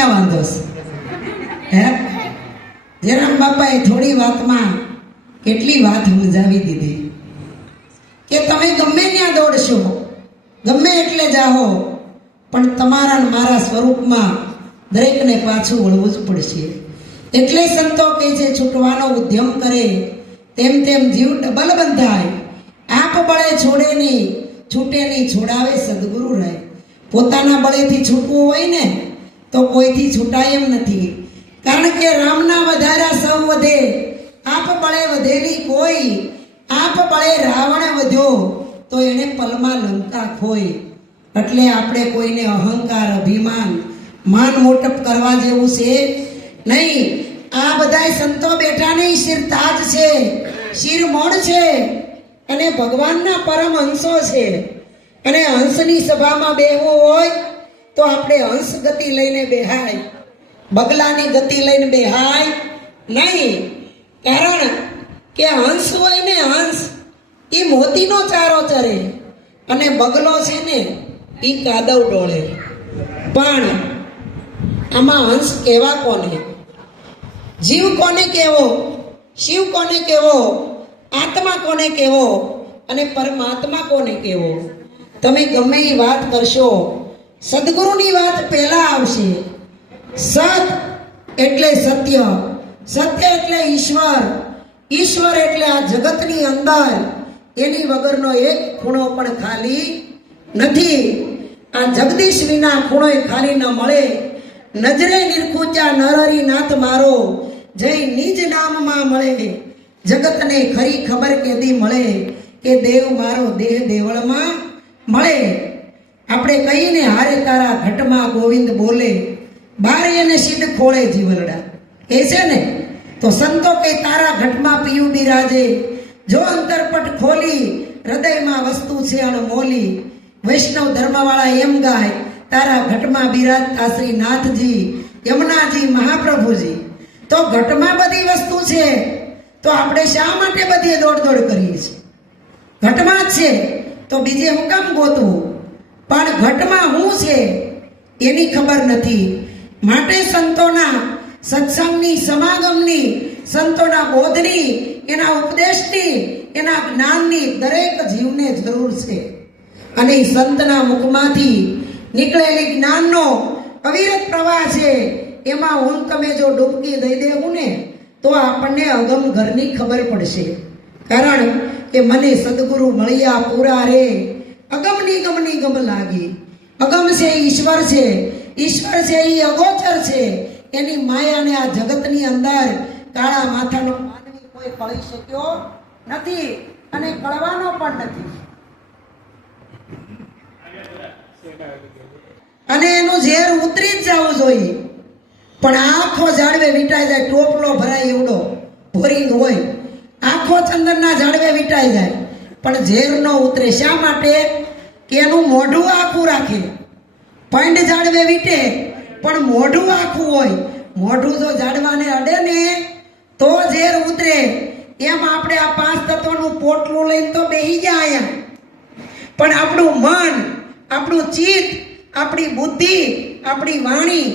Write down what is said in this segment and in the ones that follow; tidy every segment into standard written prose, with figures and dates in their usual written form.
ક્યાં વાંધો છે હે? જયરામ બાપાએ થોડી વાતમાં કેટલી વાત સમજાવી દીધી કે તમે ગમે ત્યાં દોડશો, ગમે એટલે જાઓ, પણ તમારા ને મારા સ્વરૂપમાં દરેકને પાછું વળવું જ પડશે. એટલે સંતો કહે છે છૂટવાનો ઉદ્યમ કરે તેમ તેમ જીવ ડબલ બંધાય. આપ બળે છોડે નહીં, છૂટે નહીં છોડાવે સદગુરુ રહે. પોતાના બળેથી છૂટવું હોય ને તો કોઈથી છૂટાય એમ નથી. કારણ કે રામના વધાર્યા સૌ વધે, આપ બળે વધે નહીં કોઈ. આપ બળે રાવણ વધ્યો તો એને પલમાં લંકા ખોય. એટલે આપણે કોઈને અહંકાર, અભિમાન, માન મોટપ કરવા જેવું છે નહીં. આ બધાય સંતો બેઠા નહીં, શિર તાજ છે, શિર મોડ છે અને ભગવાનના પરમ હંસો છે. અને હંસની સભામાં બેહવું હોય તો આપણે હંસ ગતિ લઈને બેહાય, બગલાની ગતિ લઈને બેહાય નહીં. કારણ કે હંસ હોય ને, હંસ એ મોતીનો ચારો ચરે અને બગલો છે ને એ કાદવ ડોળે. પણ આમાં હંસ કેવા કોને? જીવ કોને કેવો? શિવ કોને કેવો? આત્મા કોને કેવો? અને પરમાત્મા કોને કેવો? તમે ગમે એ વાત કરશો, સદગુરુની વાત પહેલા આવશે. સત એટલે સત્ય, સત્ય એટલે ઈશ્વર, ઈશ્વર એટલે આ જગતની અંદર એની વગરનો એક ખૂણો પણ ખાલી નથી. આ જગદીશ વિના ખૂણો ખાલી ન મળે. નજરે નિરખુચા નરહરી નાથ મારો, જય નિજ નામમાં મળે. જગતને ખરી ખબર કેદી મળે કે દેવ મારો દેહ દેવળમાં મળે. આપણે કહીને હારે તારા ઘટમાં ગોવિંદ બોલે, બારે અને સિદ્ધ ખોળે જીવલડા એ છે ને. તો સંતો કે તારા ઘટમાં પીયું બિરાજે, જો અંતરપટ ખોલી હૃદયમાં વસ્તુ છે અણમોલી. વૈષ્ણવ ધર્મવાળા એમ ગાય, તારા ઘટમાં બિરાજતા શ્રી નાથજી, યમુનાજી, મહાપ્રભુજી. તો ઘટમાં બધી વસ્તુ છે તો આપણે શા માટે બધી દોડ દોડ કરીએ છીએ? ઘટમાં જ છે તો બીજે હું કામ ગોતવું? પણ ઘટમાં હું છે એની ખબર નથી. માટે સંતોના સત્સંગની, સમાગમની, સંતોના બોધની, એના ઉપદેશની, એના જ્ઞાનની દરેક જીવને જરૂર છે. અને સંતના મુખમાંથી નીકળેલી જ્ઞાનનો અવિરત પ્રવાહ છે. એમાં હું તમે જો ડૂબકી દઈ દેવું ને તો આપણને અગમ ઘરની ખબર પડશે. કારણ કે મને સદગુરુ મળ્યા પૂરા રે, અગમની ગમની ગમ લાગી. અગમ છે ઈશ્વર છે, ઈશ્વર છે એ અગોચર છે. એની માયાને આ જગતની અંદર કાળા માથાનો માનવી કોઈ કળી શક્યો નથી અને કળવાનો પણ નથી. અને એનું ઝેર ઉતરી જ જવું જોઈએ. પણ આખો ઝાડવે વીંટાઈ જાય, ટોપલો ભરાય એવડો ભરીને હોય, આખો ચંદનના ઝાડવે વીંટાઈ જાય પણ ઝેર ન ઉતરે. શા માટે? કે એનું મોઢું આખું રાખે. પંડ ઝાડવે વીંટે પણ મોઢું આખું હોય. મોઢું જો ઝાડવાને અડે ને તો ઝેર ઉતરે. એમ આપણે આ 5 તત્વનું પોટલું લઈને તો બેહી ગયા અહીંયા, પણ આપણું મન, આપણું ચિત્ત, આપણી બુદ્ધિ, આપણી વાણી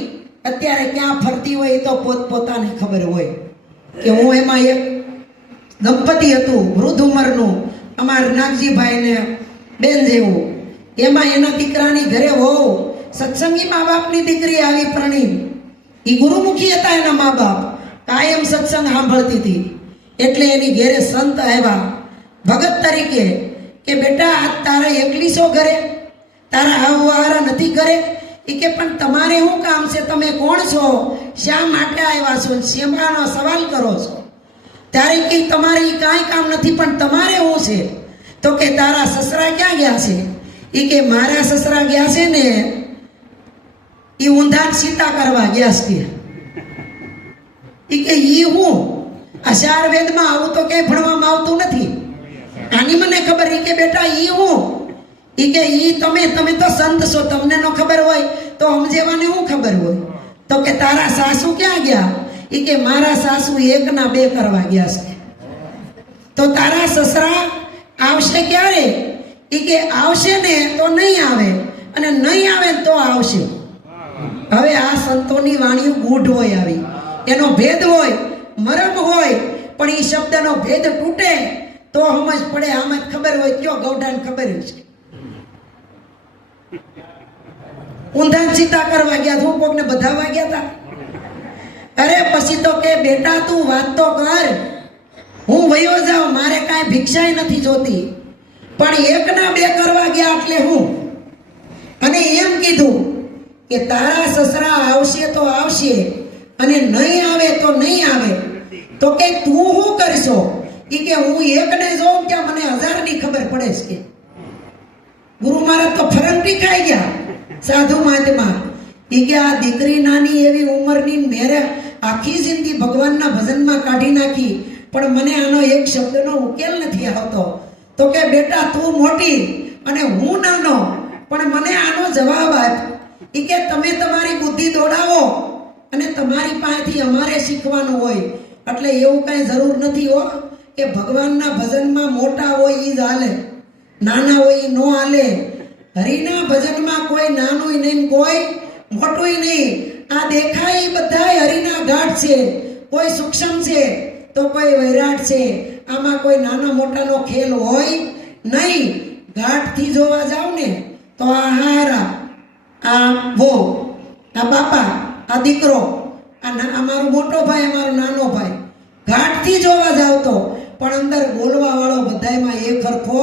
અત્યારે ક્યાં ફરતી હોય એ તો પોતપોતાને ખબર હોય. કે હું એમાં એક દંપતી હતું વૃદ્ધ ઉંમરનું, અમારા નાગજીભાઈ ને બેન જેવું. એમાં એના દીકરાની ઘરે વહુ સત્સંગી મા બાપની દીકરી આવી પરણી. એ ગુરુમુખી હતા એના મા બાપ, કાયમ સત્સંગ સાંભળતી હતી. એટલે એની ઘેરે સંત આવ્યા ભગત તરીકે કે બેટા આજ તારે એકલી છો ઘરે, તારા આવવાવાળા નથી ઘરે? એ કે પણ તમારે શું કામ છે? તમે કોણ છો? શા માટે આવ્યા છો? શેમાનો સવાલ કરો છો? ત્યારે કે તમારે કાંઈ કામ નથી, પણ તમારે શું છે? તો કે તારા સસરા ક્યાં ગયા છે? એ કે મારા સસરા ગયા છે ને એ ઊંધા સીતા કરવા ગયા છે. એ કે ઈ હું આ 4 વેદમાં આવું તો કઈ ભણવામાં આવતું નથી. આની મને ખબર. એ કે બેટા ઈ હું? એ કે ઈ તમે તો સંત છો, તમને ન ખબર હોય તો સમજેવાને શું ખબર હોય? તો કે તારા સાસુ ક્યાં ગયા? એ કે મારા સાસુ 1 ના 2 કરવા ગયા છે. તો તારા સસરા આવશે ક્યારે? એ કે આવશે ને તો નહીં આવે, અને નહીં આવે તો આવશે. હવે આ સંતોની વાણીઓ ગૂઢ હોય આવી, એનો ભેદ હોય, મરમ હોય, પણ એ શબ્દનો ભેદ તૂટે તો સમજ પડે. આમ જ ખબર હોય કયો ગૌડાને ખબર છે. ઊંધા ચિંતા કરવા ગયા હું કોકને બધાવા ગયા હતા. અરે પછી તો કે બેટા તું વાત તો કર, હું વયો જાઉં, મારે કાંઈ ભિક્ષાય નથી જોતી. પણ એકના બે કરવા ગયા એટલે હું. અને એમ કીધું કે તારા સસરા આવશે તો આવશે અને નહીં આવે તો નહીં આવે. તો કે તું શું કરશો? એ કે હું એકને જોઉં કે મને 1000ની ખબર પડે છે. ગુરુ મહારાજ તો ફરંટી ખાઈ ગયા. સાધુ મહાત્મા એ કે આ દીકરી નાની એવી ઉંમરની મેરે આખી જિંદગી ભગવાનના ભજનમાં કાઢી નાખી, પણ મને આનો એક શબ્દનો ઉકેલ નથી આવતો. તો કે બેટા તું મોટી અને હું નાનો, પણ મને આનો જવાબ આપ. એ કે તમે તમારી બુદ્ધિ દોડાવો અને તમારી પાસેથી અમારે શીખવાનું હોય. એટલે એવું કાંઈ જરૂર નથી હો કે ભગવાનના ભજનમાં મોટા હોય એ જ હાલે, નાના હોય એ નો હાલે. હરિના ભજનમાં કોઈ નાનું નહીં, કોઈ મોટું નહીં. આ દેખાય એ બધા હરિના ગાઢ છે. કોઈ સૂક્ષ્મ છે તો કોઈ વૈરાટ છે. આમાં કોઈ નાના મોટાનો ખેલ હોય નહીં. ગાઢથી જોવા જાવ ને તો આ હારા, આ વહુ, આ બાપા, આ દીકરો, આ મારો મોટો ભાઈ, અમારો નાનો ભાઈ. ગાઢથી જોવા જાવ તો પણ અંદર બોલવા વાળો બધાયમાં એક હરખો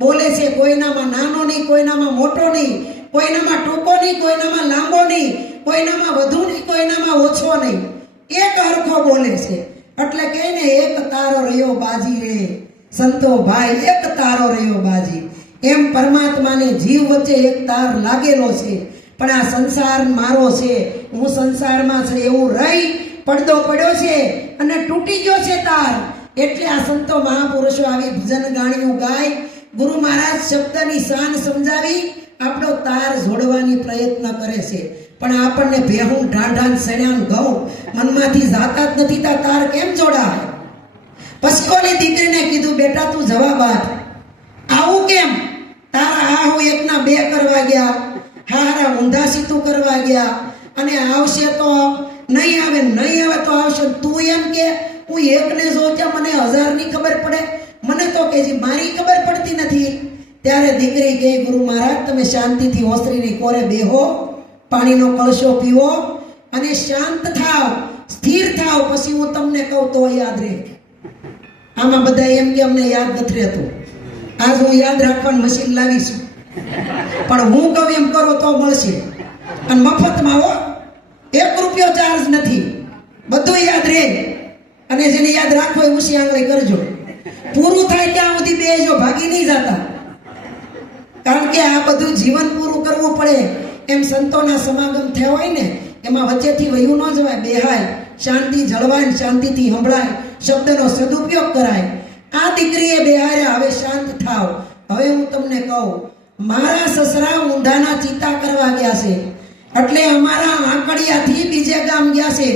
બોલે છે. કોઈનામાં નાનો નહીં, કોઈનામાં મોટો નહીં, કોઈનામાં ટૂંકો નહીં, કોઈનામાં લાંબો નહીં, કોઈનામાં વધુ નહીં, કોઈનામાં ઓછો નહીં. એક હરખો બોલે છે. એટલે કહે ને એક તારો રહ્યો બાજી રે સંતો ભાઈ, એક તારો રહ્યો બાજી. એમ પરમાત્માને જીવ વચ્ચે એક તાર લાગેલો છે. પણ આ સંસાર મારો છે, હું સંસારમાં છે એવું રહી પડદો પડ્યો છે અને તૂટી ગયો છે તાર. એટલે આ સંતો મહાપુરુષો આવી ભજન ગાણીઓ ગાય, ગુરુ મહારાજ શબ્દની શાન સમજાવી આપણો તાર જોડવાની પ્રયત્ન કરે છે. પણ આપણને ભેહું ઢાંઢાન સણ્યાન ઘઉં મનમાંથી જાતા જ નથી. તાર કેમ જોડાય? પછી ઓલી દીકરીને કીધું બેટા તું જવાબ આપ, આવું કેમ? તારા આ હું એકના બે કરવા ગયા, હારા ઊંધા સીતું કરવા ગયા, અને આવશે તો નહીં આવે, નહીં આવે તો આવશે. તું એમ કે હું એકને જો કે મને 1000ની ખબર પડે, મને તો કે મારી ખબર પડતી નથી. ત્યારે દીકરી કહે ગુરુ મહારાજ તમે શાંતિથી ઓસરીની કોરે બેહો, પાણીનો કળશો પીવો અને શાંત થાવ, સ્થિર થાવ, પછી હું તમને કહું તો યાદ રહે. આમાં બધા એમ કે અમને યાદ નથી રહેતું. આજ હું યાદ રાખવાનું મશીન લાવીશું, પણ હું કહું એમ કરો તો મળશે. અને મફતમાં હો, 1 રૂપિયો ચાર્જ નથી, બધું યાદ રહે. અને જેને યાદ રાખવો હોય ઉસી આંગળી કરજો. પૂરું થાય ત્યાં સુધી બેજો, ભાગી નહીં જતા. કારણ કે આ બધું જીવન પૂરું કરવું પડે. એમ સંતોના સમાગમ થયા હોય ને એમાં વચ્ચેથી વયું ન જવાય, બેહાય, શાંતિ જળવાય, શાંતિથી સંભળાય, શબ્દનો સદુપયોગ કરાય. આ દીકરીએ બેહાર્યા, હવે શાંત થાવ. હવે હું તમને કહું, મારા સસરા ઊંધાના ચિત્તા કરવા ગયા છે, એટલે અમારા આંકડિયાથી બીજે ગામ ગયા છે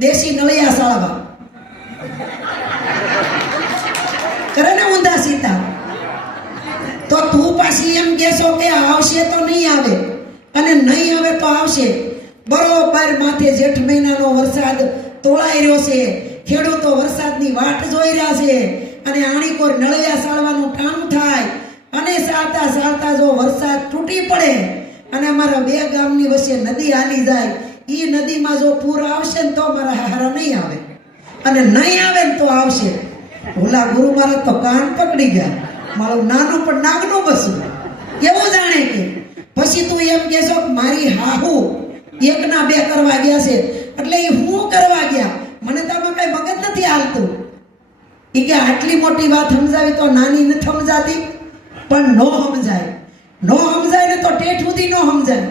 દેશી નળિયા સાળવા. કરે ને ઊંધા સીતા. તો તું પાછી એમ કહેશો કે આવશે તો નહીં આવે અને નહીં આવે તો આવશે. બરોબર માથે જેઠ મહિનાનો વરસાદ તોળાઈ રહ્યો છે, ખેડૂતો વરસાદની વાટ જોઈ રહ્યા છે, અને આણીકોર નળિયા સાળવાનું ટાણું થાય, અને સાળતા સાળતા જો વરસાદ તૂટી પડે અને અમારા બે ગામની વચ્ચે નદી હાલી જાય, એ નદીમાં જો પૂર આવશે ને તો મારા હારા નહીં આવે, અને નહીં આવે ને તો આવશે. ઓલા ગુરુ મહારાજ તો કાન પકડી ગયા, મારું નાનું પણ નાગનું બસું કેવું જાણે કે. પછી તું એમ કહેશો મારી હાહુ એકના બે કરવા ગયા છે, એટલે એ હું કરવા ગયા, મને તો આમાં કઈ મગજ નથી હાલતું. એ કે આટલી મોટી વાત સમજાવી તો નાની નથી સમજાતી, પણ નો સમજાય, નો સમજાય ને તો ટેઠ સુધી નો સમજાય.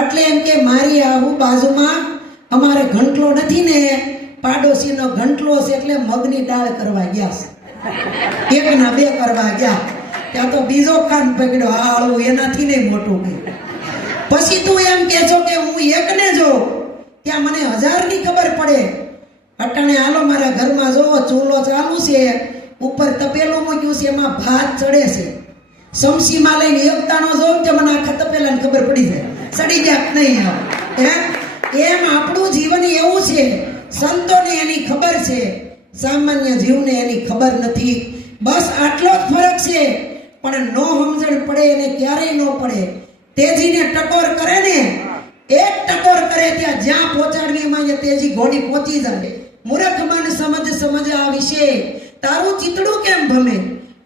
એટલે એમ કે મારી હાહુ બાજુમાં અમારે ઘંટલો નથી ને, પાડોશીનો ઘંટલો છે, એટલે મગની દાળ કરવા ગયા છે. એકના બે કરવા ગયા, ત્યાં તો બીજો કાન પકડ્યો, હાળું એનાથી નહીં મોટું કે. પછી તું એમ કે છો કે હું એકને જો ત્યાં મને 1000ની ખબર પડે. અટાણે હાલો મારા ઘરમાં જોવો ચૂલો ચાલુ છે, ઉપર તપેલું મૂક્યું છે, એમાં ભાત ચડે છે. સમસીમાં લઈને એકતાનો જોઉં તો મને આખા તપેલાને ખબર પડી જાય સડી ગયા નહીં આવે. એમ આપણું જીવન એવું છે. સંતોને એની ખબર છે, સામાન્ય જીવને એની ખબર નથી. બસ આટલો જ ફરક છે. પણ નો સમજણ પડે એને ક્યારેય ન પડે. તેજીને ટકોર કરે ને, એક ટકોર કરે ત્યાં જ્યાં પહોંચાડવી એમાં તેજી ઘોડી પહોંચી જાય. મૂર્ખ મન સમજ આ વિશે, તારું ચિતડું કેમ ભમે?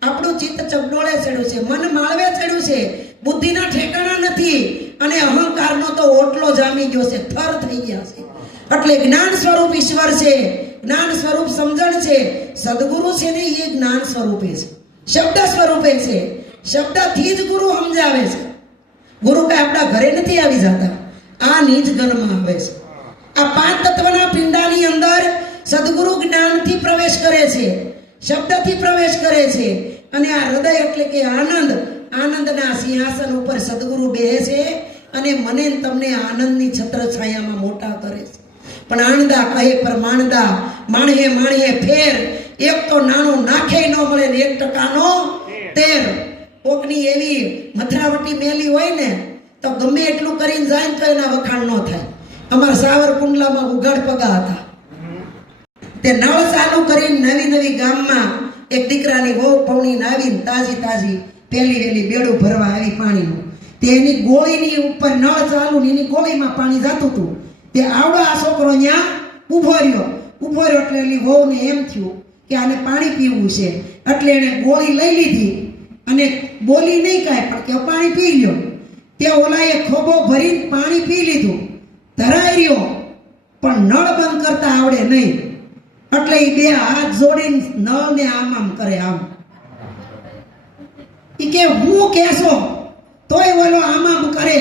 આપણું ચિત્ત ચગડોળે ચડ્યું છે, મન માળવે ચડ્યું છે, બુદ્ધિના ઠેકાણા નથી અને અહંકારનો તો ઓટલો જામી ગયો છે, થર થઈ ગયા છે. એટલે જ્ઞાન સ્વરૂપ ઈશ્વર છે, જ્ઞાન સ્વરૂપ સમજણ છે. સદગુરુ છે ને એ જ્ઞાન સ્વરૂપે છે, શબ્દ સ્વરૂપે છે. શબ્દથી જ ગુરુ સમજાવે છે. ગુરુ કઈ આપણા ઘરે નથી આવી જતા, આ નિજ ઘરમાં આવે છે. આ પાંચ તત્વના પિંડાની અંદર સદગુરુ જ્ઞાનથી પ્રવેશ કરે છે, શબ્દથી પ્રવેશ કરે છે. અને આ હૃદય એટલે કે આનંદ, આનંદના સિંહાસન ઉપર સદગુરુ બેહે છે અને મને તમને આનંદની છત્ર છાયામાં મોટા કરે છે. પણ આણંદા કહે પ્રમાણદા, માણહે માણહે ફેર, એક તો નાણું નાખે ન મળે ને 1% તેર. કોકની એવી મથરાવટી મેલી હોય ને તો ગમે એટલું કરીને જાય તો એના વખાણ ન થાય. અમારા સાવરકુંડલામાં ઉઘાડ પગા હતા, તે નળ ચાલુ કરીને નવી ગામમાં એક દીકરાની વહુ પૌણી આવીને તાજી પેલી વેલી બેડું ભરવા આવી પાણીનું. તે એની ગોળીની ઉપર નળ ચાલુ ને એની ગોળીમાં પાણી જતું હતું. તે આવડો આ છોકરો ત્યાં ઊભો રહ્યો એટલે એની વહુને એમ થયું કે આને પાણી પીવું છે. એટલે એને ગોળી લઈ લીધી અને બોલી નહીં કાંઈ, પણ કે પાણી પી લ્યો. તે ઓલાએ ખોબો ભરીને પાણી પી લીધું, ધરાઈ રહ્યો, પણ નળ બંધ કરતા આવડે નહીં. એટલે એ બે હાથ જોડીને નળને આમ કરે, આમ. ઈ કે હું કેશો તોય ઓલો આમ કરે.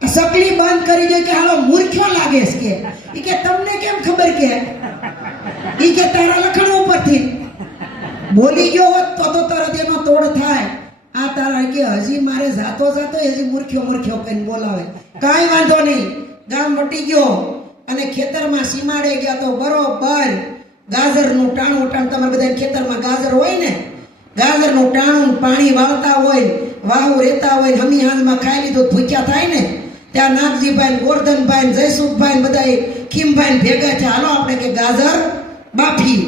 સકલી બંધ કરી દે કે હાલો મૂર્ખ્યો લાગે છે કે. ઈ કે તમને કેમ ખબર કે? ઈ કે તારા લખણ ઉપરથી બોલી ગયો હોત તો તરત એનો તોડ થાય. આ તારા કે હજી મારે જાતો હજી મૂર્ખ્યો કહીને બોલાવે. કાંઈ વાંધો નહીં, ગામ વટી ગયો અને ખેતરમાં સીમાડે ગયા તો બરોબર ગાજરનું ટાણું તમારે બધા ખેતરમાં ગાજર હોય ને, ગાજરનું ટાણું પાણી વાળતા હોય, વાહુ રહેતા હોય, હમી હાંજમાં ખાઈ લીધું ભૂખ્યા થાય ને, ત્યાં નાગજીભાઈ, ગોરધનભાઈ, જયસુખભાઈ બધા ખીમભાઈ ભેગા છે, હાલો આપણે કે ગાજર બાફી.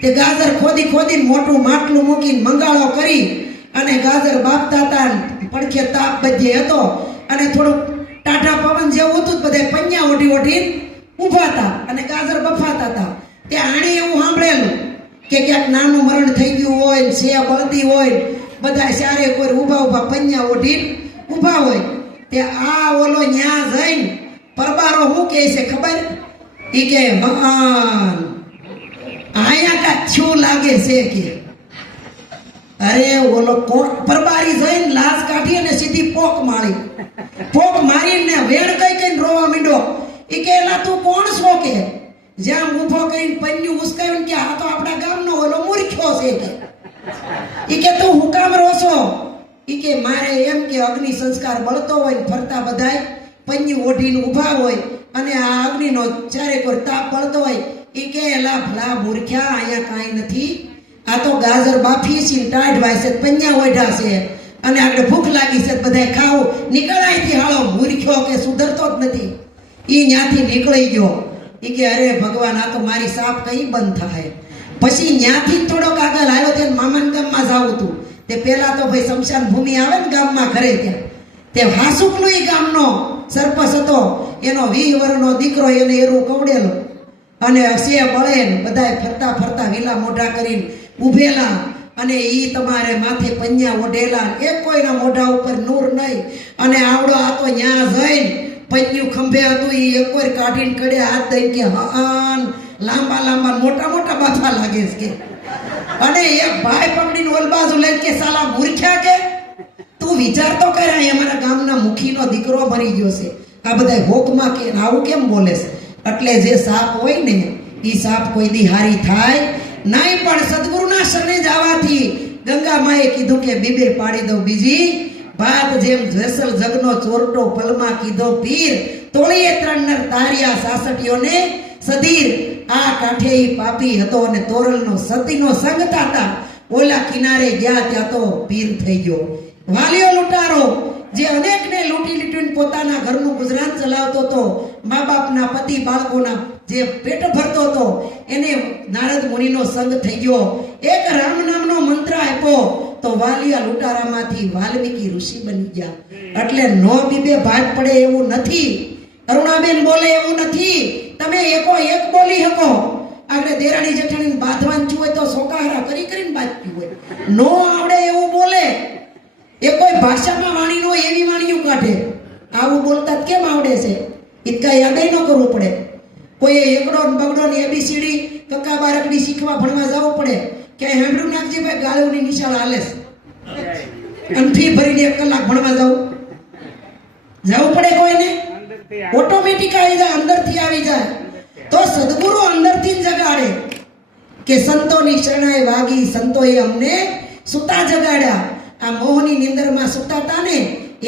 તે ગાજર ખોદી મોટું માટલું મૂકીને મંગાળો કરી અને ગાજર બાફતા હતા. પડખે તાપ બધે હતો અને થોડુંક ટાઢા પવન જેવું હતું, બધા પૈયા ઓઢી ઊભા હતા અને ગાજર બફાતા હતા. તે આણે એવું સાંભળેલું કે ક્યાંક નાનું મરણ થઈ ગયું હોય, સે બળદી હોય, બધા સારે કોઈ ઊભા પૈયા ઓઢી ઊભા હોય. તે આ ઓલો ન્યા જઈને પરબારો શું કહે છે ખબર? ઈ કે મહાન આયા કા છું લાગે છે કે. અરે ઓલો કોણ પરબારી જઈને લાશ કાઢી અને સીધી પોક મારીને વેણ કઈ રોવા માંડ્યો. ઈ કે એલા તું કોણ છો કે? જ્યાં ઊભો કરીને પન્યું ઉસકાયું કે આ તો આપણા ગામનો ઓલો મૂર્ખ્યો છે કે. ઈ કે તું હું કામ રો છો? ઈ કે મારે એમ કે અગ્નિ સંસ્કાર બળતો હોય, ફરતા બધાય પન્યું ઓઢીને ઊભા હોય અને આ અગ્નિનો ચારે કોઈ તાપ બળતો હોય. ઈ કે એલા ભલા મૂર્ખ્યા, અહીંયા કાંઈ નથી, આ તો ગાજર બાફી છે, ટાઢ વાય છે, પન્યા ઓઢા છે અને આગળ ભૂખ લાગી છે, બધાય ખાવું, નીકળાયથી હાલો મૂર્ખ્યો કે સુધરતો જ નથી. ઈ ન્યાથી નીકળી ગયો. ઈ કે અરે ભગવાન, આ તો મારી સાપ કઈ બંધ થાય. પછી ન્યાથી થોડોક આગળ આવ્યો, ત્યાં મામાના ગામમાં જાવું હતું. તે પેલા તો ભાઈ શમશાન ભૂમિ આવે ને ગામમાં ઘરે, ત્યાં તે હાસુકનો ઈ ગામનો સરપંચ હતો. એનો 20 વર્ષનો દીકરો એને એરું કવડેલો અને હસે બળે બધા ફરતા વિલા મોઢા કરીને ઉભેલા અને ઈ તમારે માથે પન્યા ઓઢેલા, એક કોઈના મોઢા ઉપર નૂર નહીં. અને આવડો આ તો ન્યા જઈને પન્યું ખંભે હતું, ઈ એક વાર કાઢીને કડે હાથ દઈ કે હાન લાંબા મોટા બાફા લાગે છે કે. અને એક ભાઈ પકડીને ઓલ બાજુ લઈ કે સાલા મૂર્ખ્યા કે તું વિચાર તો કરે, અમારા ગામના મુખીનો દીકરો મરી ગયો છે, આ બધા હોકમાં કે આવું કેમ બોલે છે? એટલે જે સાપ હોય ને એ સાપ કોઈ દી હારી થાય નહીં. પણ સદગુરુના શરણે જવાથી ગંગા માએ કીધું કે બીબે પાડી દઉં બીજી ભાત, જેમ જેસલ જગનો ચોરટો પલમાં કીધો પીર, તોળીએ 3 નર તાર્યા સાસટીઓને સધીર. આ કાંઠે પાપી હતો અને તોરલનો સતીનો સંગ થતા ઓલા કિનારે ગયા ત્યાં તો પીર થઈ ગયો. વાલીઓ લૂંટારો જે અનેકને લૂંટી લૂંટીને પોતાના ઘરનું ગુજરાન ચલાવતો હતો, મા બાપના પતિ બાળકોના જે પેટ ભરતો હતો, એને નારદ મુનિનો સંગ થઈ ગયો. એક રામ નામનો મંત્ર આપ્યો તો વાલિયા લૂંટારામાંથી વાલ્મીકી ઋષિ બની ગયા. એટલે નો બીબે ભાગ પડે એવું નથી. અરુણાબેન બોલે એવું નથી. તમે એકો એક બોલી શકો. આગળ દેરાણી જેઠાણી બાંધવાનું હોય તો સોકાહારા કરી કરીને બાંધતી હોય. નો આવડે એવું બોલે. એ કોઈ ભાષામાં વાણી નો એવી વાણીઓ કાઢે. આવું બોલતા કેમ આવડે છે? ઇતકા યાદ ન કરવું પડે. કોઈ એકડો બગડો ને એબીસીડી કક્કા બારકડી શીખવા ભણવા જવું પડે. ક્યાંય સાંભળ્યું નાખજે ભાઈ ગાળુની નિશાળ હાલે અને ફી ભરીને 1 કલાક ભણવા જવું પડે કોઈને? ઓટોમેટિક આવી જાય, અંદરથી આવી જાય. તો સદગુરુ અંદરથી જ જગાડે કે સંતોની શરણાઈ વાગી, સંતોએ અમને સુતા જગાડ્યા. આ મોહની નિંદરમાં સુતા હતા ને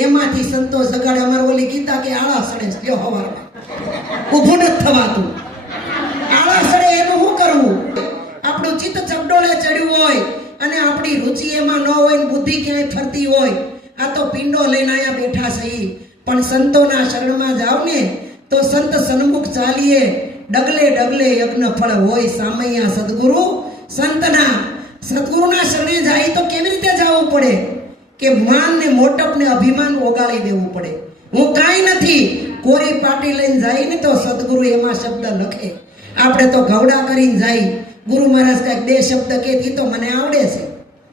એમાંથી સંતો જગાડે. અમારે ઓલી ગીતા કે આળા સડે લ્યો હવારમાં ઊભું નથી થવાતું. આળા સડે એનું શું કરવું? આપણું ચિત્ત ચકડોળે ચડ્યું હોય અને આપણી રુચિ એમાં ન હોય, બુદ્ધિ ક્યાંય ફરતી હોય. આ તો પિંડો લઈને અહીંયા બેઠા છે. પણ સંતોના શરણમાં જાવ ને તો સંત સન્મુખ ચાલીએ, ડગલે ડગલે યજ્ઞ ફળ હોય. સામૈયા સદગુરુ સંતના, સદગુરુના શરણે જાય તો કેવી રીતે જવું પડે? કે માન ને મોટપ ને અભિમાન ઓગાળી દેવું પડે. હું કાંઈ નથી, કોરી પાટી લઈને જાય ને તો સદગુરુ એમાં શબ્દ લખે. આપણે તો ગવડા કરીને જાય. ગુરુ મહારાજ કાંઈક 2 શબ્દ કે ઈ તો મને આવડે છે,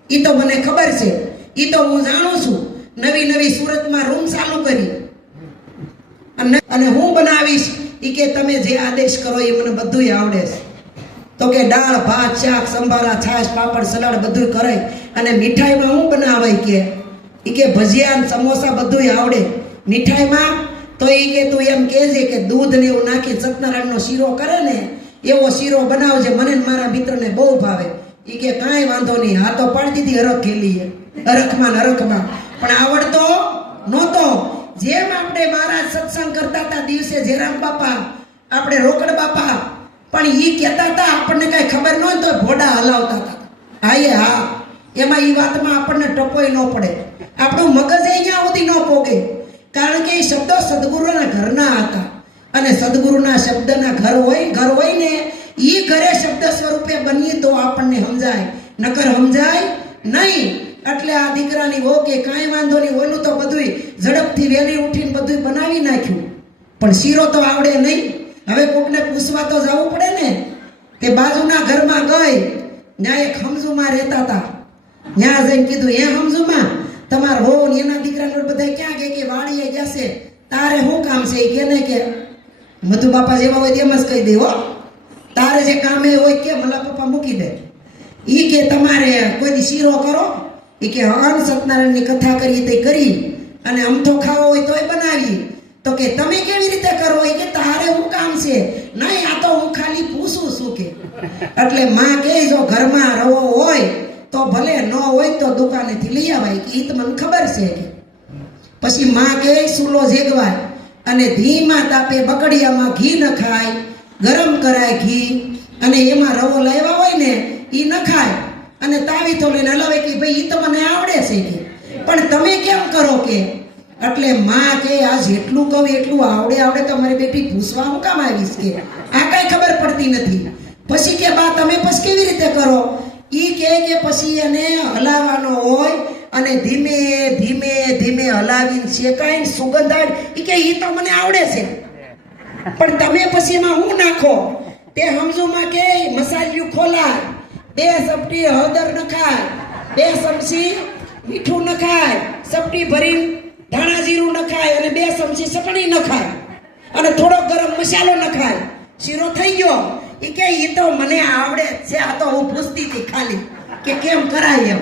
ઈ તો મને ખબર છે, ઈ તો હું જાણું છું. નવી સુરતમાં રૂમ ચાલુ કરી અને હું બનાવીશ. ઈ કે તમે જે આદેશ કરો એ મને બધું આવડે છે. તો કે દાળ ભાત શાક સંભારા છાશ પાપડ સલાડ બધું કરે. અને મીઠાઈમાં હું બનાવાય કે ઈ કે ભજીયા સમોસા બધું આવડે. મીઠાઈમાં તો ઈ કે તું એમ કહેજે કે દૂધ ને એવું નાખી સત્યનારાયણનો શીરો કરે ને એવો શીરો બનાવજે, મને ને મારા મિત્રને બહુ ભાવે. ઈ કે કાંઈ વાંધો નહીં. હા તો પાડી દીધી હરખ ખેલીએ, હરખમાં. પણ આવડતો નહોતો. જેમ આપણે મહારાજ સત્સંગ કરતા હતા દિવસે જેરામ બાપા, આપણે રોકડ બાપા, પણ ઈ કહેતા હતા આપણને કઈ ખબર ન હોય તો ભોડા હલાવતા હતા. હા એમાં ઈ વાતમાં આપણને ટપોય ન પડે. આપણું મગજ અહીંયા સુધી ન પોગે. કારણ કે એ શબ્દો સદગુરુના ઘરના હતા. અને સદગુરુના શબ્દના ઘર હોય ને ઈ ઘરે શબ્દ સ્વરૂપે બનીએ તો આપણને સમજાય, નકર સમજાય નહીં. એટલે આ દીકરાની વહુ કે કાંઈ વાંધો નહીં, ઓલું તો બધું ઝડપથી વહેલી ઉઠીને બધું બનાવી નાખ્યું, પણ શીરો તો આવડે નહીં. હવે કોકને પૂછવા તો જવું પડે ને. તે બાજુના ઘરમાં ગઈ, ત્યાં એક હમજુમાં રહેતા હતા. ત્યાં જઈને કીધું, એ હમજુમાં તમારા વહુ ને એના દીકરાને બધા ક્યાં કે વાડીએ જશે, તારે શું કામ છે? કે ને કે મધુ બાપા જેવા હોય એમ જ કહી દે, હો તારે જે કામે હોય કે મલા પપ્પા મૂકી દે. ઈ કે તમારે કોઈ શીરો કરો? ઈ કે હન સત્યનારાયણની કથા કરીએ તે કરી, અને અમથો ખાવો હોય તોય બનાવી. તો કે તમે કેવી રીતે કરો? એ કે તારે શું કામ છે? નહીં, આ તો હું ખાલી પૂછું છું કે. એટલે માં કે જો ઘરમાં રવો હોય તો ભલે, ન હોય તો દુકાનેથી લઈ આવાય કે ઈ તો મને ખબર છે કે. પછી માં કે સૂલો જેગવાય અને ધીમા તાપે બકડિયામાં ઘી નખાય, ગરમ કરાય ઘી, અને એમાં રવો લાવ્યા હોય ને ઈ નખાય અને તાવી તો લઈને હલાવે કે ભાઈ ઈ તો મને આવડે છે કે, પણ તમે કેમ કરો કે? એટલે માં કે આ જેટલું કહું એટલું આવડે તો મારી બેટી પૂછવા હું કામ આવીશ કે આ કઈ ખબર પડતી નથી. પછી કે બા તમે પછી કેવી રીતે કરો? ઈ કે પછી એને હલાવવાનો હોય અને ધીમે ધીમે હલાવીને શેકાઈને સુગંધ આવે. ઈ કે ઈ તો મને આવડે છે, પણ તમે પછી એમાં હું નાખો? તે સમજુમાં કે મસાલિયું ખોલાય, 2 ચપટી હળદર નખાય, 2 ચમચી મીઠું નખાય, ચપટી ભરીને ધાણા જીરું નખાય અને 2 ચમચી ચટણી નખાય અને થોડો ગરમ મસાલો નખાય. શીરો થઈ ગયો. ઈ કે ઈ તો મને આવડે છે, આ તો હું પૂછતી હતી ખાલી કે કેમ કરાય એમ.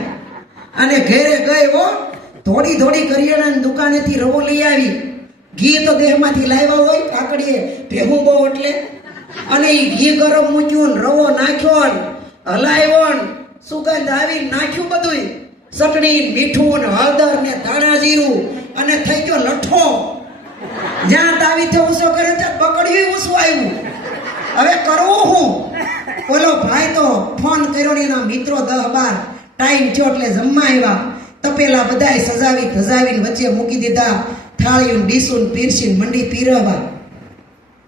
અને ઘરે ગઈ હો, થોડી કરિયાણાની દુકાનેથી રવો લઈ આવી. ઘી તો દેહમાંથી લાવ્યા હોય, કાકડીએ ભેગું બહુ એટલે. અને ઈ ઘી ગરમ મૂક્યું ને રવો નાખ્યો ને હલાવ્યો ને સુગંધ આવી નાખ્યું બધું, ચટણી મીઠું ને હળદર ને ધાણા જીરું, અને થઈ ગયો લઠ્ઠો. જ્યાં તાવીથી ઊંચો કર્યો ત્યાં પકડ્યું ઊંચું આવ્યું. હવે કરવું હું? ઓલો ભાઈ તો ફોન કર્યો ને એના મિત્રો 10-12 ટાઈમ થયો એટલે જમવા આવ્યા. તપેલા બધાય સજાવી ધજાવીને વચ્ચે મૂકી દીધા, થાળીયું ડીસું પીરસીને મંડી પીરવા.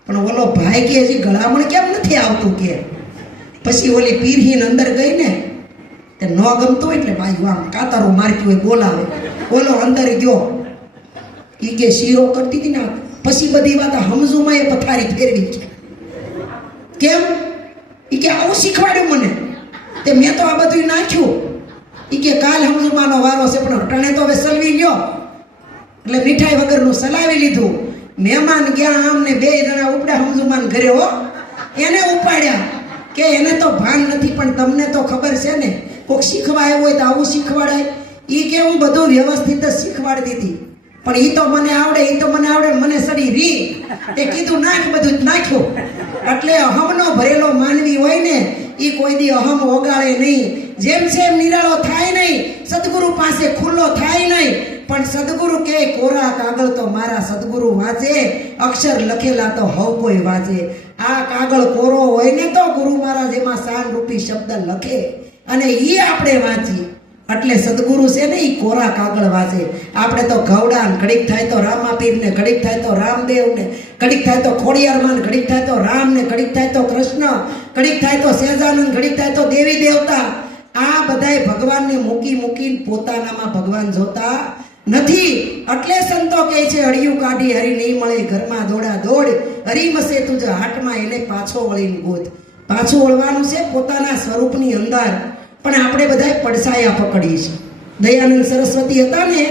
પણ ઓલો ભાઈ કે હજી ગળામણ કેમ નથી આવતું કે. પછી ઓલી પીરહીને અંદર ગઈ ને તે ન ગમતું એટલે ભાઈ આમ કાતરો મારતી હોય બોલાવે. ઓલો અંદર ગયો, ઈ કે શીરો કરતી હતી ને, પછી બધી વાત હમઝુમાં એ પથારી ફેરવી છે. કેમ? ઈ કે આવું શીખવાડ્યું મને, તે મેં તો આ બધું નાખ્યું. ઈ કે કાલ હમઝુમાનો વારો છે પણ અટાણે તો હવે સલવી લ્યો. એટલે મીઠાઈ વગરનું સલાવી લીધું. મહેમાન ગયા આમ ને 2 જણા ઉપડ્યા હમઝુમાન ઘરે. હો એને ઉપાડ્યા કે એને તો ભાન નથી, પણ તમને તો ખબર છે ને, કોઈક શીખવા આવ્યો હોય તો આવું શીખવાડાય. ઈ કે હું બધું વ્યવસ્થિત જ શીખવાડી દીધી, પણ ઈ તો મને આવડે, ઈ તો મને આવડે, મને સડી રી. તે કીધું નાખ, બધું જ નાખ્યું. એટલે અહમનો ભરેલો માનવી હોય ને ઈ કોઈ દી અહમ ઓગાળે નહીં. જેમ છે એમ નિરાળો થાય નહીં, સદગુરુ પાસે ખુલ્લો થાય નહીં. પણ સદગુરુ કે કોરા કાગળ તો મારા સદગુરુ વાંચે, અક્ષર લખેલા તો હવ કોઈ વાંચે. આ કાગળ કોરો હોય ને તો ગુરુ મહારાજ એમાં શાન રૂપી શબ્દ લખે અને ઈ આપણે વાંચીએ. એટલે સદગુરુ છે ને ઈ કોરા કાગળ વાંચે. આપણે તો ઘવડા, ઘડીક થાય તો રામાપીર ને, ઘડીક થાય તો રામદેવ ને, ઘડીક થાય તો ખોડિયારમાં, ઘડીક થાય તો રામ ને, ઘડીક થાય તો કૃષ્ણ, ઘડીક થાય તો સહેજાનંદ, ઘડીક થાય તો દેવી દેવતા. આ બધાય ભગવાનને મૂકીને પોતાનામાં ભગવાન જોતા નથી. એટલે સંતો કહે છે હળિયું કાઢી હરી નહીં મળે, ઘરમાં દોડા દોડ, હરી મસે તુજ હાટમાં એને પાછો વળીને ગોત. પાછું વળવાનું છે પોતાના સ્વરૂપની અંદર. પણ આપણે બધા પડસાયા પકડીએ છીએ. દયાનંદ સરસ્વતી હતા ને,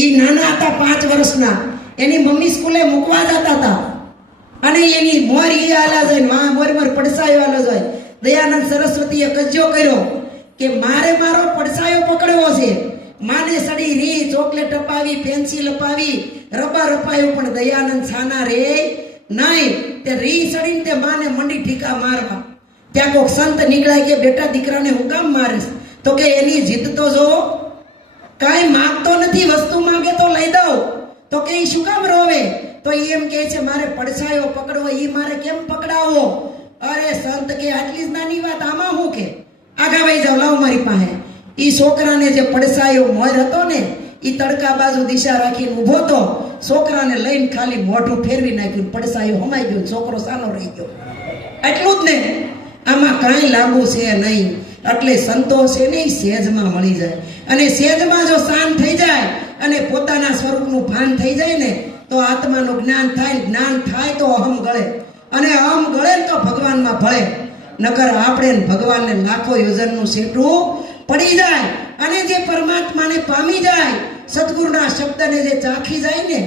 એ નાના હતા 5 વર્ષના, એની મમ્મી સ્કૂલે મૂકવા જતા હતા અને એની મોર એ આલા જાય, મોર પડસાયો આલો જાય. દયાનંદ સરસ્વતીએ કજ્જો કર્યો કે મારે મારો પડસાયો પકડવો છે. માને સડી રી, ચોકલેટ અપાવી, પેન્સિલ અપાવી, રબર અપાયું, પણ દયાનંદ છાના રે નહીં. તે રી સડીને તે માને મંડી ઠીકા મારવા. ત્યાં કોઈક સંત નીકળાય કે બેટા દીકરાને હું કામ મારીશ? તો કે એની જીદ તો જો, કાંઈ માંગતો નથી, વસ્તુ માંગે તો લઈ દઉં. તો કે એ શું કામ રોવે? તો એમ કહે છે મારે પડછાયો પકડવો, એ મારે કેમ પકડાવો? અરે સંત કે આટલી જ નાની વાત, આમાં હું કે આગા વહી જાવ, લાવ મારી પાસે. ઈ છોકરાને જે પડસાયો મોર હતો ને, ઈ તડકા બાજુ દિશા રાખીને ઊભો તો, છોકરાને લઈને ખાલી મોઢું ફેરવી નાખ્યું, પડસાયો હમાઈ ગયો, છોકરો સાનો રહી ગયો. એટલું જ ને, આમાં કાંઈ લાંબુ છે નહીં. એટલે સંતો છે ને એ સેજમાં મળી જાય. અને સેજમાં જો શાંત થઈ જાય અને પોતાના સ્વરૂપનું ભાન થઈ જાય ને, તો આત્માનું જ્ઞાન થાય. જ્ઞાન થાય તો અહમ ગળે, અને અહમ ગળે તો ભગવાનમાં ભળે. નકર આપણે ભગવાનને લાખો યોજનનું સેટું પડી જાય. અને જે પરમાત્માને પામી જાય, સદગુરુના શબ્દને જે ચાખી જાય ને,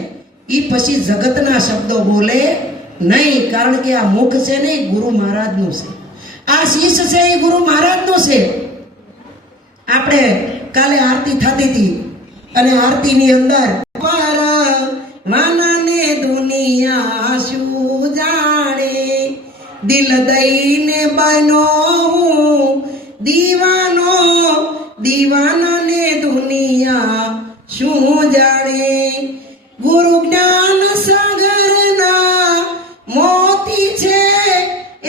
એ પછી જગતના શબ્દો બોલે નહીં. કારણ કે આ મુખ છે ને એ ગુરુ મહારાજનું છે, આ શીશ છે એ ગુરુ મહારાજનું છે. આપણે કાલે આરતી થતી હતી અને આરતીની અંદર વાનાને દુનિયા શું જાણે, દિલ દઈને બનો હું દીવાનો, દીવાનાને દુનિયા શું જાણે. ગુરુ જ્ઞાન સાગરના મોતી છે,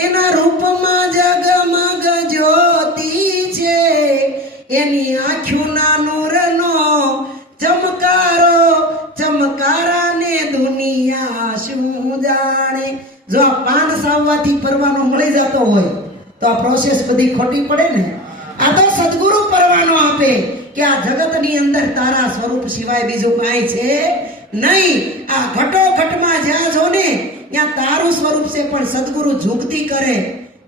એના રૂપમાં જગમગ જ્યોતિ છે, એની આંખોના નૂરનો ચમકારો, ચમકારાને દુનિયા શું જાણે. જો આ પાન સાવવાથી પરવાનો મળી જતો હોય તો આ પ્રોસેસ બધી ખોટી પડે ને. આ તો સદગુરુ પરવાનો આપે કે આ જગતની અંદર તારા સ્વરૂપ સિવાય બીજું કાંઈ છે નહીં. આ ઘટો ઘટમાં જ્યાં જો ને ત્યાં તારું સ્વરૂપ છે, પણ સદગુરુ ઝુકતી કરે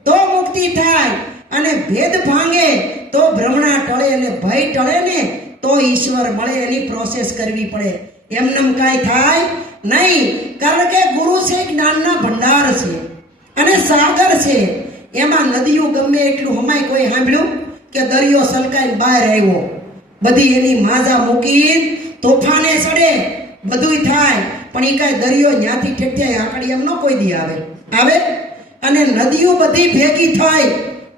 તો મુક્તિ થાય, અને ભેદ ભાંગે તો ભ્રમણા ટળે, અને ભય ટળે ને તો ઈશ્વર મળે. એની પ્રોસેસ કરવી પડે, એમનેમ કાંઈ થાય નહીં. કારણ કે ગુરુ છે જ્ઞાનના ભંડાર છે અને સાગર છે. એમાં નદીઓ ગમે એટલું હમાય. કોઈ સાંભળ્યું કે દરિયો સલકાઈને બહાર આવ્યો, બધી એની માજા મૂકીને તોફાને ચડે, બધું થાય, પણ એ કાંઈ દરિયો ન્યાથી ઠેઠ્યા આકડી એમ ન કોઈ દી આવે. અને નદીઓ બધી ભેગી થાય,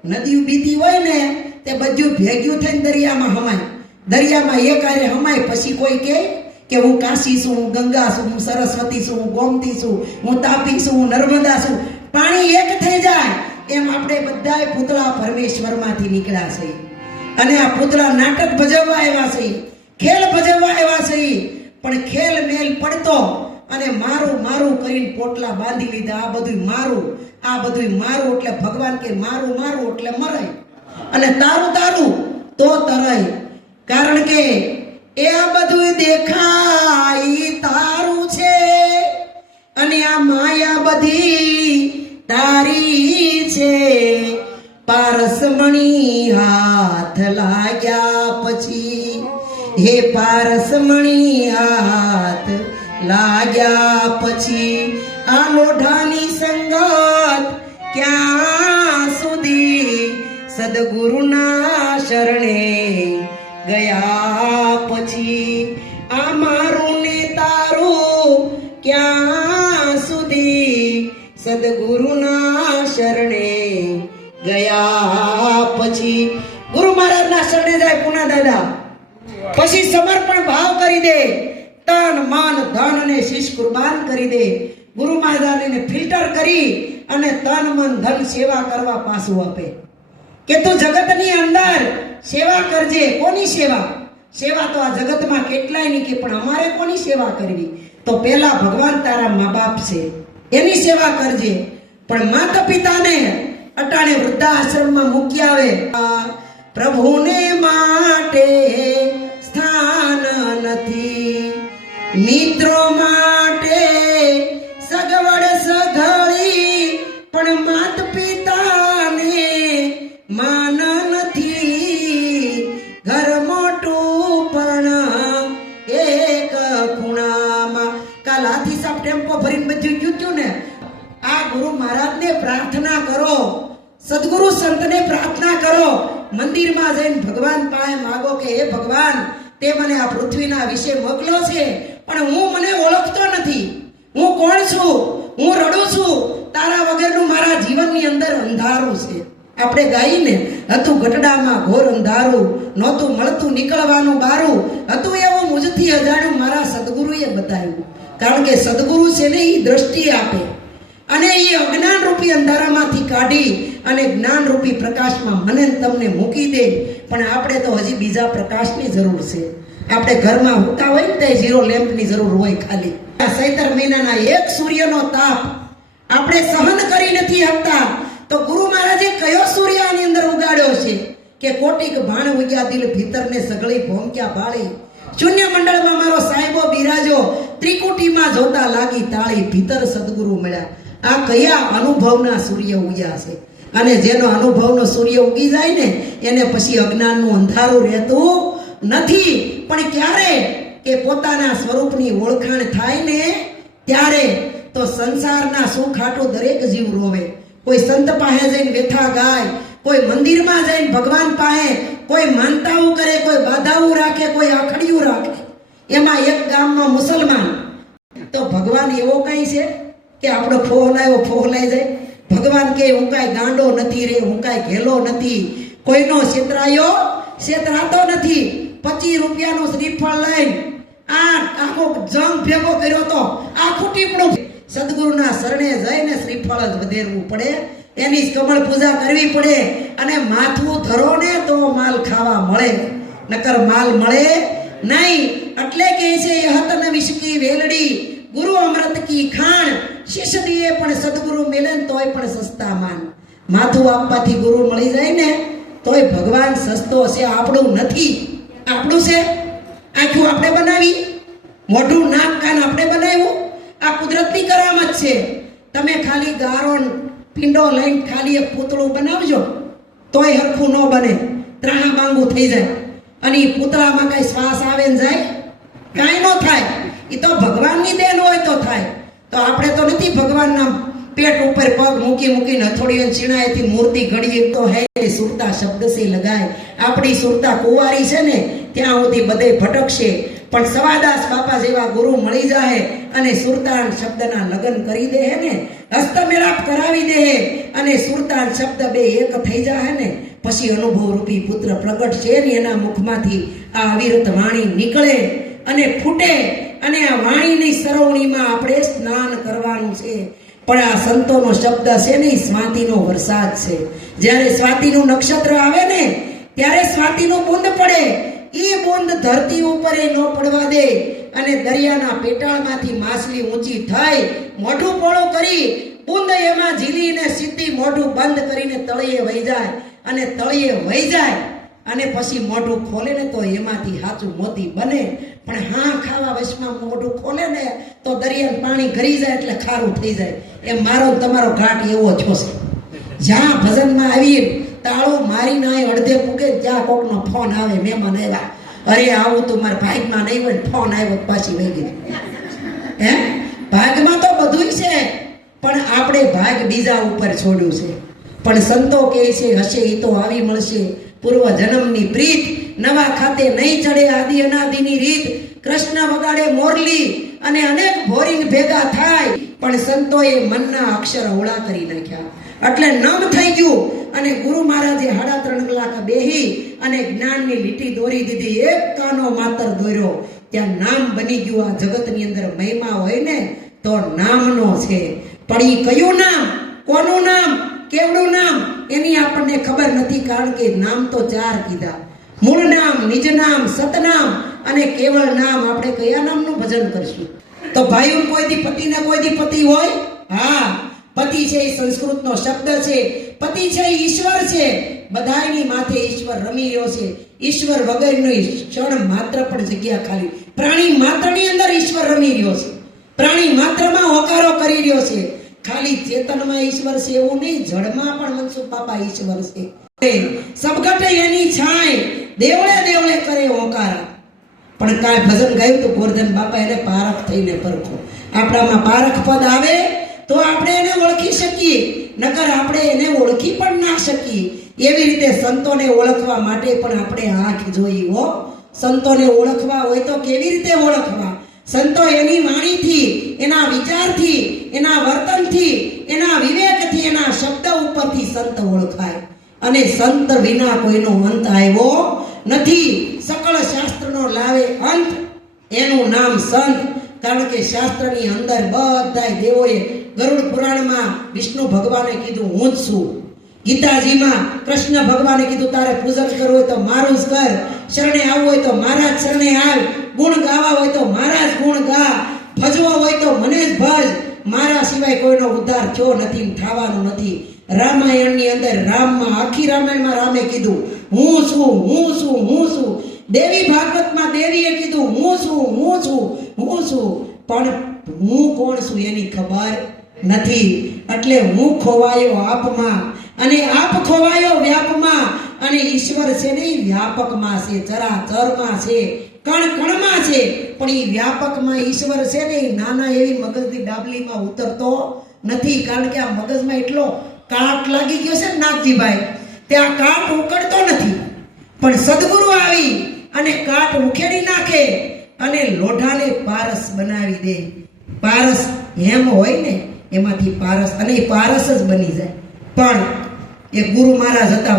નદીઓ બીતી હોય ને તે બધું ભેગ્યું થઈને દરિયામાં હમાય. દરિયામાં એક આરે હમાય, પછી કોઈ કહે કે હું કાશી છું, હું ગંગા છું, હું સરસ્વતી છું, હું ગોમતી છું, હું તાપી છું, હું નર્મદા છું. પાણી એક થઈ જાય. એમ આપણે બધાય પૂતળા પરમેશ્વરમાંથી નીકળ્યા છે, અને આ પૂતળા નાટક ભજવવા આવ્યા છે. ખેલ ભજવવા આવ્યા છે ઈ. પણ ખેલ મેલ પડતો અને મારું મારું કરીને પોટલા બાંધી લીધા. આ બધું મારું, આ બધું મારું એટલે ભગવાન કે મારું મારું એટલે મરાય અને તારું તારું તો તરાય. કારણ કે એ આ બધું દેખાય તારું છે અને આ માયા બધી તારી છે. પારસમણી હાથ લાગ્યા પછી, હે પારસમણી હાથ લાગ્યા પછી, આ લોઢાની સંગત ક્યાં સુધી, સદગુરુના શરણે ગયા પછી, આ મારું ને તારું ક્યાં સુધી, સદગુરુના શરણે ગયા પછી. ગુરુ મહારાજના શરણે જાય પુના દાદા, પછી સમર્પણ ભાવ કરી દે, તન મન ધન અને શીશ કુરબાન કરી દે. ગુરુ મહારાજને ફિલ્ટર કરી અને તન મન ધન સેવા કરવા પાછું આપે કે તું જગતની અંદર સેવા કરજે. કોની સેવા? સેવા તો આ જગતમાં કેટલાય નહીં કે, પણ અમારે કોની સેવા કરવી? તો પેલા ભગવાન તારા મા બાપ છે એની સેવા કરજે. પણ માતા પિતાને અટાણે વૃદ્ધાશ્રમમાં મૂકી આવે, પ્રભુને માટે સ્થાન નથી, મિત્રો માટે સગવડ સઘળી, પણ માત પિતાને માન નથી. ઘર મોટું પણ એક ખૂણામાં. કાલ હાથી સાહેબ ટેમ્પો ભરીને બધું ગયું ને. આ ગુરુ મહારાજને પ્રાર્થના કરો, સદગુરુ સંતને પ્રાર્થના કરો, મંદિરમાં જઈને ભગવાન પાસે માગો કે હે ભગવાન, તે મને આ પૃથ્વીના વિશે મોકલ્યો છે, પણ હું મને ઓળખતો નથી. હું કોણ છું? હું રડું છું. તારા વગરનું મારા જીવનની અંદર અંધારું છે. આપણે ગાઈને હતું ગટડામાં ઘોર અંધારું, નહોતું મળતું નીકળવાનું બારું, હતું એવું મુજથી અજાણ્યું મારા સદગુરુએ બતાવ્યું. કારણ કે સદગુરુ છે ને એ દ્રષ્ટિ આપે અને એ અજ્ઞાન રૂપી અંધારામાંથી કાઢી અને જ્ઞાન રૂપી પ્રકાશમાં મને તમને મૂકી દે. પણ આપણે તો હજી બીજા પ્રકાશની જરૂર છે. આપણે ઘરમાં હોતા હોય ને તે ઝીરો લેમ્પની જરૂર હોય ખાલી. આ ચૈત્ર મહિનાના એક સૂર્યનો તાપ આપણે સહન કરી નથી શકતા, તો ગુરુ મહારાજે કયો સૂર્ય આની અંદર ઉગાડ્યો છે કે કોટિક ભાણ ઉગ્યા દિલ ભીતરને સગળી ભોમક્યા બાળી, શૂન્ય મંડળમાં મારો સાહેબો બિરાજો, ત્રિકુટીમાં જોતા લાગી તાળી, ભીતર સદગુરુ મળ્યા. આ કયા અનુભવના સૂર્ય ઉગ્યા છે? અને જેનો અનુભવનો સૂર્ય ઉગી જાય ને એને પછી અજ્ઞાનનું અંધારું રહેતું નથી. પણ ક્યારે કે પોતાના સ્વરૂપની ઓળખાણ થાય ને ત્યારે તો સંસારના સુખ હાટું દરેક જીવ રોવે. કોઈ સંત પાસે જઈને વ્યથા ગાય, કોઈ મંદિરમાં જઈને ભગવાન પાસે કોઈ માનતાઓ કરે, કોઈ બાધાઓ રાખે, કોઈ આખડિયું રાખે. એમાં એક ગામમાં મુસલમાન, તો ભગવાન એવો કઈ છે કે આપણો ફોહલાયો ફોહલાઈ જાય? ભગવાન કે હું કાંઈ ગાંડો નથી રે, હું કાંઈ ઘેલો નથી, કોઈનો છેતરાયો છેતરાતો નથી. 25 રૂપિયાનો શ્રીફળ લઈને આખો જંગ ભેગો કર્યો તો આખું ટીપણું. સદગુરુના શરણે જઈને શ્રીફળ જ વધેરવું પડે, એની જ કમળ પૂજા કરવી પડે અને માથું ધરો ને તો માલ ખાવા મળે, નકર માલ મળે નહીં. એટલે કે છે હતન વિષકી વેલડી, ગુરુ અમૃત કી ખાણ, શિષ્ય દીએ પણ સદગુરુ મિલન તોય પણ સસ્તા માન. માથું આપવાથી ગુરુ મળી જાય ને તોય ભગવાન સસ્તો છે, આપણું નથી. આપણું છે આખું આપણે બનાવી, મોઢું નાક કાન આપણે બનાવ્યું. આ કુદરતની કરામત છે. તમે ખાલી ગારો પિંડો લઈને ખાલી એક પૂતળું બનાવજો તોય હરખું ન બને, ત્રાણા બાંગુ થઈ જાય. અને એ પૂતળામાં કઈ શ્વાસ આવે ને જાય? કાંઈ ન થાય. એ તો ભગવાનની દેન હોય તો થાય. તો આપણે તો નથી ભગવાનના પેટ ઉપર પગ મૂકી મૂકીને હથોડીઓ છીણાએથી મૂર્તિ ઘડીએ. તો હે સુરતા શબ્દ સે લગાય. આપણી સુરતા કુંવારી છે ને ત્યાં સુધી બધે ભટકશે, પણ સવાદાસ બાપા જેવા ગુરુ મળી જાય અને સુરતાન શબ્દના લગ્ન કરી દે ને, હસ્તમેળાપ કરાવી દે અને સુરતાન શબ્દ બે એક થઈ જાય ને પછી અનુભવ રૂપી પુત્ર પ્રગટ છે ને એના મુખમાંથી આ અવિરત વાણી નીકળે અને ફૂટે. અને આ વાણીની સરવણીમાં આપણે સ્નાન કરવાનું છે. પણ આ સંતોનો શબ્દ છે ને સ્વાતિનો વરસાદ છે. જ્યારે સ્વાતિનું નક્ષત્ર આવે ને ત્યારે સ્વાતિનું બુંદ પડે એ બુંદ ધરતી ઉપર ન પડવા દે અને દરિયાના પેટાળમાંથી માછલી ઊંચી થઈ મોઢું પોળું કરી બુંદ એમાં ઝીલીને સીધી મોઢું બંધ કરીને તળિયે વહી જાય અને તળિયે વહી જાય અને પછી મોઢું ખોલે ને તો એમાંથી સાચું મોતી બને. પણ હા ખાવા વશમાં મોઢું ખોલે ને તો દરિયાનું પાણી ઘરી જાય એટલે ખારું થઈ જાય. એ મારો તમારો ઘાટ એવો છો છે. જ્યાં ભજનમાં આવી તાળું મારી ના અડધે પૂગે ત્યાં કોકનો ફોન આવે, મહેમાન આવ્યા, અરે આવું તો મારા ભાગમાં નહીં હોય, ફોન આવ્યો પાછી વહી ગઈ. હે, ભાગમાં તો બધું છે પણ આપણે ભાગ બીજા ઉપર છોડ્યું છે. પણ સંતો કહે છે હશે એ તો આવી મળશે પૂર્વ જન્મની પ્રીત, નવા ખાતે નહીં ચડે આદિ અનાદિની રીત. કૃષ્ણ વગાડે મોરલી અને અનેક ભોરિંગ ભેગા થાય પણ સંતોએ મનના અક્ષર ઓળા કરી નાખ્યા એટલે નમ થઈ ગયું. અને ગુરુ મહારાજે 3.5 કલાક બેહી અને જ્ઞાનની લીટી દોરી દીધી. એક કાનો માત્ર દોર્યો ત્યાં નામ બની ગયું. આ જગતની અંદર મહિમા હોય ને તો નામનો છે. પણ એ કયું નામ, કોનું નામ, કેવડું નામ એની આપણને ખબર નથી. કારણ કે નામ તો 4 કીધા, મૂળ નામ, નિજ નામ, સતનામ અને કેવળ નામ. આપણે કયા નામનું ભજન કરશું? તો ભાઈઓ કોઈ દી પતિને કોઈ દી પતિ હોય? હા, પતિ છે એ સંસ્કૃતનો શબ્દ છે. પતિ છે એ ઈશ્વર છે. બધાયની માથે ઈશ્વર રમી રહ્યો છે. ઈશ્વર વગરની ક્ષણ માત્ર પણ જગ્યા ખાલી. પ્રાણી માત્રની અંદર ઈશ્વર રમી રહ્યો છે. પ્રાણી માત્રમાં હોકારો કરી રહ્યો છે. ખાલી ચેતનમાં ઈશ્વર છે એવું નહીં, જળમાં પણ મનસુખ બાપા ઈશ્વર છે. સબગટે એની છાય દેવળે દેવળે કરે હોકારા. પણ કાંઈ ભજન ગાયું તો ગોરધન બાપા એને પારખ થઈને પરખો. આપણામાં પારખ પદ આવે તો આપણે એને ઓળખી શકીએ, નકર આપણે એને ઓળખી પણ ના શકીએ. એવી રીતે સંતોને ઓળખવા માટે પણ આપણે આંખ જોઈએ હો. સંતોને ઓળખવા હોય તો કેવી રીતે ઓળખવા? સંતો એની વાણીથી, એના વિચારથી, એના વર્તનથી, એના વિવેકથી, એના શબ્દ ઉપરથી સંત ઓળખાય. અને સંત વિના કોઈનો અંત આવ્યો નથી. સકળ શાસ્ત્રનો લાવે અંત, એનું નામ સંત. કારણ કે શાસ્ત્રની અંદર બધા દેવોએ ગરુડ પુરાણમાં વિષ્ણુ ભગવાને કીધું હું જ છું. ગીતાજીમાં કૃષ્ણ ભગવાને કીધું તારે પૂજન કરવું હોય તો મારું જ કર, શરણે આવવું હોય તો મારા જ શરણે આવ, ગુણ ગાવા હોય તો મારા જ ગુણ ગા, ભજવો હોય તો મને જ ભજ, મારા સિવાય કોઈનો ઉદ્ધાર થયો નથી, થવાનો નથી. રામાયણની અંદર રામમાં, આખી રામાયણમાં રામે કીધું હું છું, હું છું, હું છું. દેવી ભાગવતમાં દેવીએ કીધું હું છું, હું છું, હું છું. પણ હું કોણ છું એની ખબર નથી. એટલે હું ખોવાયો આપમાં અને આપ ખોવાયો વ્યાપમાં. અને ઈશ્વર છે ને એ વ્યાપકમાં છે, ચરાચરમાં છે, કણ કણમાં છે. પણ એ વ્યાપકમાં ઈશ્વર છે ને એ નાના એવી મગજની ડાબલીમાં ઉતરતો નથી. કારણ કે આ મગજમાં એટલો કાટ લાગી ગયો છે ને નાગજીભાઈ, ત્યાં કાટ ઉકળતો નથી. પણ સદગુરુ આવી અને કાટ ઉખેડી નાખે અને લોઢાને પારસ બનાવી દે. પારસ હેમ હોય ને એમાંથી પારસ, અને એ પારસ જ બની જાય. પણ એ ગુરુ મહારાજ હતા